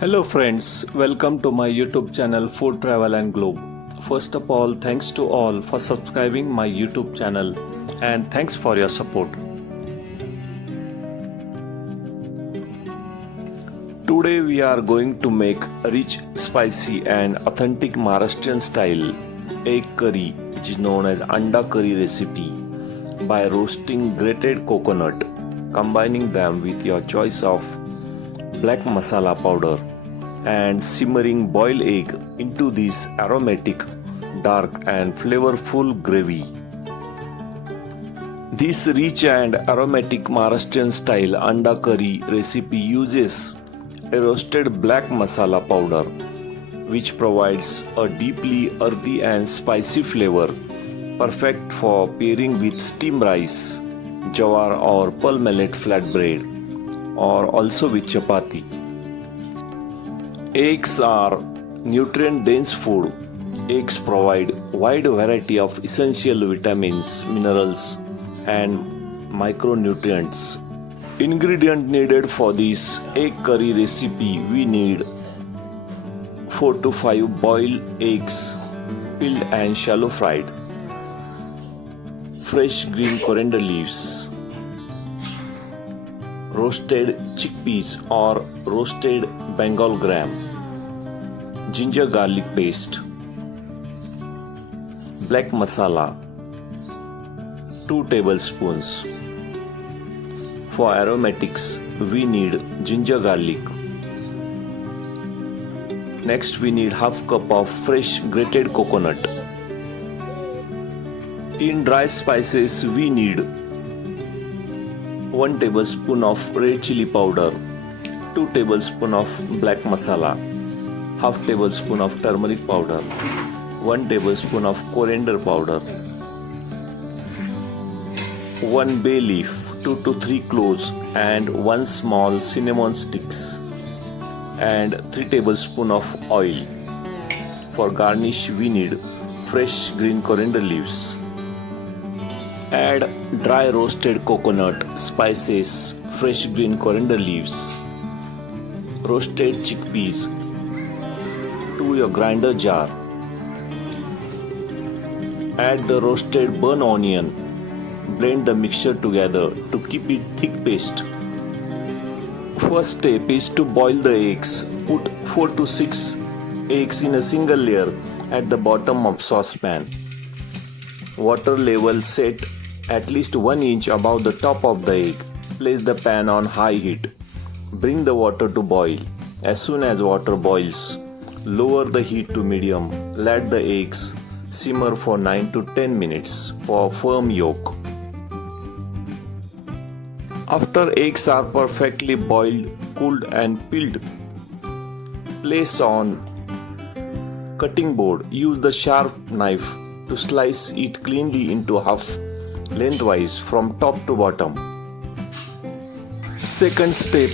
Hello friends, welcome to my YouTube channel Food Travel and Globe. First of all, thanks to all for subscribing my YouTube channel and thanks for your support. Today we are going to make a rich, spicy and authentic Maharashtrian style egg curry, which is known as anda curry recipe, by roasting grated coconut, combining them with your choice of black masala powder and simmering boiled egg into this aromatic, dark and flavorful gravy. This rich and aromatic Maharashtrian style anda curry recipe uses a roasted black masala powder, which provides a deeply earthy and spicy flavor, perfect for pairing with steamed rice, jawar or pearl millet flatbread, or also with chapati. Eggs are nutrient-dense food. Eggs provide wide variety of essential vitamins, minerals, and micronutrients. Ingredient needed for this egg curry recipe: we need 4 to 5 boiled eggs, peeled and shallow fried, fresh green coriander leaves, roasted chickpeas or roasted Bengal gram, ginger garlic paste, black masala 2 tablespoons. For aromatics, we need ginger garlic. Next, we need half cup of fresh grated coconut. In dry spices, we need 1 tablespoon of red chili powder, 2 tablespoon of black masala, half tablespoon of turmeric powder, 1 tablespoon of coriander powder, 1 bay leaf, 2 to 3 cloves and 1 small cinnamon sticks, and 3 tablespoon of oil. For garnish, we need fresh green coriander leaves. Add dry roasted coconut, spices, fresh green coriander leaves, roasted chickpeas to your grinder jar. Add the roasted burnt onion. Blend the mixture together to keep it thick paste. First step is to boil the eggs. Put 4 to 6 eggs in a single layer at the bottom of saucepan. Water level set at least 1 inch above the top of the egg. Place the pan on high heat. Bring the water to boil. As soon as water boils, lower the heat to medium. Let the eggs simmer for 9 to 10 minutes for firm yolk. After eggs are perfectly boiled, cooled and peeled, place on cutting board. Use the sharp knife to slice it cleanly into half lengthwise from top to bottom. Second step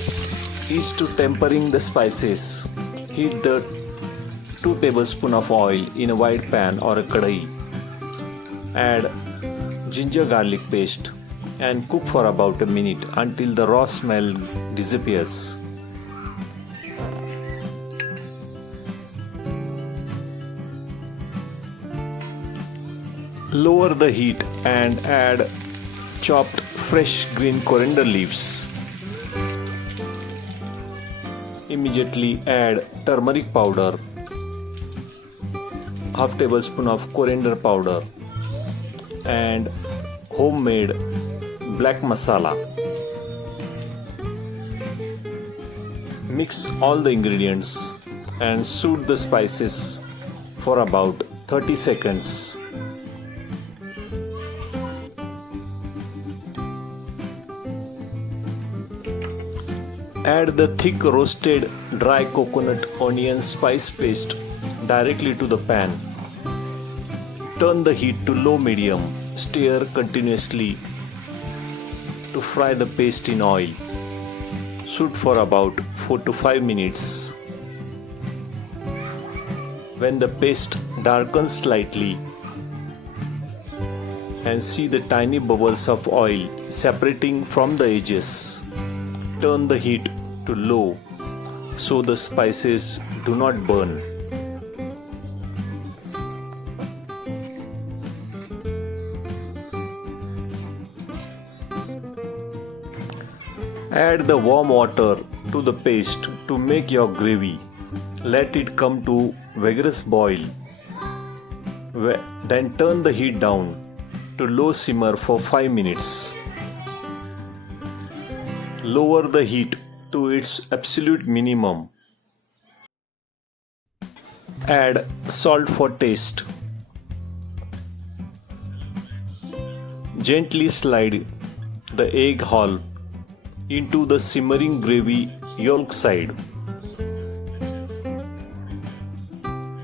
is to tempering the spices. Heat the 2 tablespoons of oil in a wide pan or a kadai. Add ginger garlic paste and cook for about a minute until the raw smell disappears. Lower the heat and add chopped fresh green coriander leaves. Immediately add turmeric powder, half tablespoon of coriander powder and homemade black masala. Mix all the ingredients and soak the spices for about 30 seconds. Add the thick roasted dry coconut onion spice paste directly to the pan. Turn the heat to low medium. Stir continuously to fry the paste in oil. Shoot for about 4 to 5 minutes. When the paste darkens slightly and see the tiny bubbles of oil separating from the edges, turn the heat to low so the spices do not burn. Add the warm water to the paste to make your gravy. Let it come to vigorous boil. Then turn the heat down to low simmer for 5 minutes. Lower the heat to its absolute minimum. Add salt for taste. Gently slide the egg whole into the simmering gravy yolk side.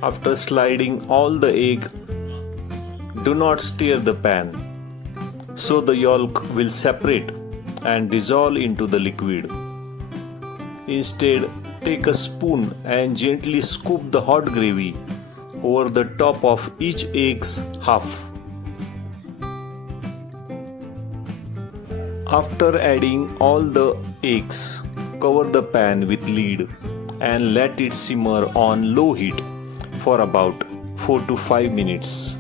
After sliding all the egg, do not stir the pan, so the yolk will separate and dissolve into the liquid. Instead, take a spoon and gently scoop the hot gravy over the top of each egg's half. After adding all the eggs, cover the pan with lid and let it simmer on low heat for about 4 to 5 minutes.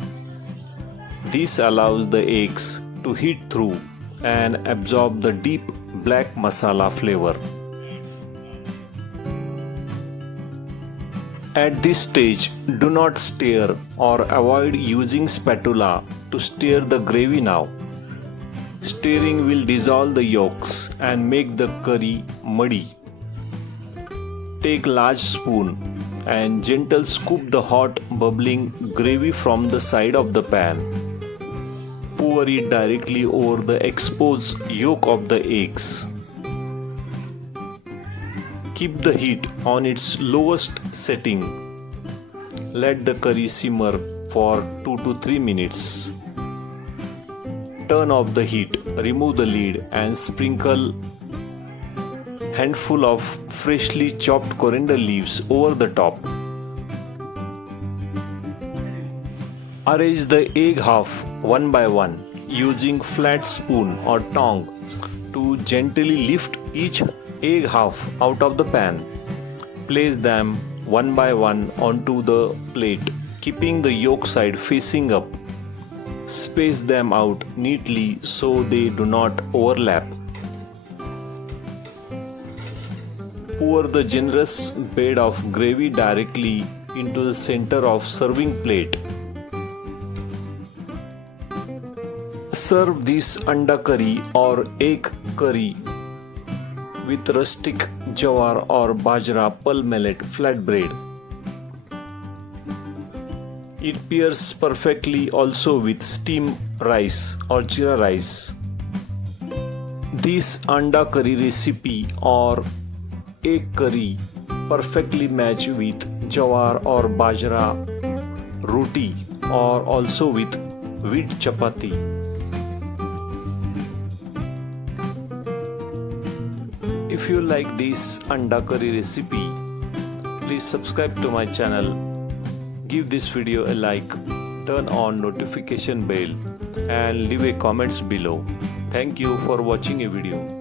This allows the eggs to heat through and absorb the deep black masala flavor. At this stage, do not stir or avoid using spatula to stir the gravy now. Stirring will dissolve the yolks and make the curry muddy. Take large spoon and gentle scoop the hot bubbling gravy from the side of the pan. Pour it directly over the exposed yolk of the eggs. Keep the heat on its lowest setting. Let the curry simmer for 2 to 3 minutes. Turn off the heat, remove the lid and sprinkle handful of freshly chopped coriander leaves over the top. Arrange the egg half one by one using flat spoon or tongue to gently lift each egg half out of the pan. Place them one by one onto the plate, keeping the yolk side facing up. Space them out neatly so they do not overlap. Pour the generous bed of gravy directly into the center of serving plate. Serve this anda curry or egg curry with rustic jawar or bajra pearl millet flatbread. It pairs perfectly also with steamed rice or jeera rice. This anda curry recipe or egg curry perfectly match with jawar or bajra roti or also with wheat chapati. If you like this anda curry recipe, please subscribe to my channel. Give this video a like, turn on notification bell and leave a comments below. Thank you for watching a video.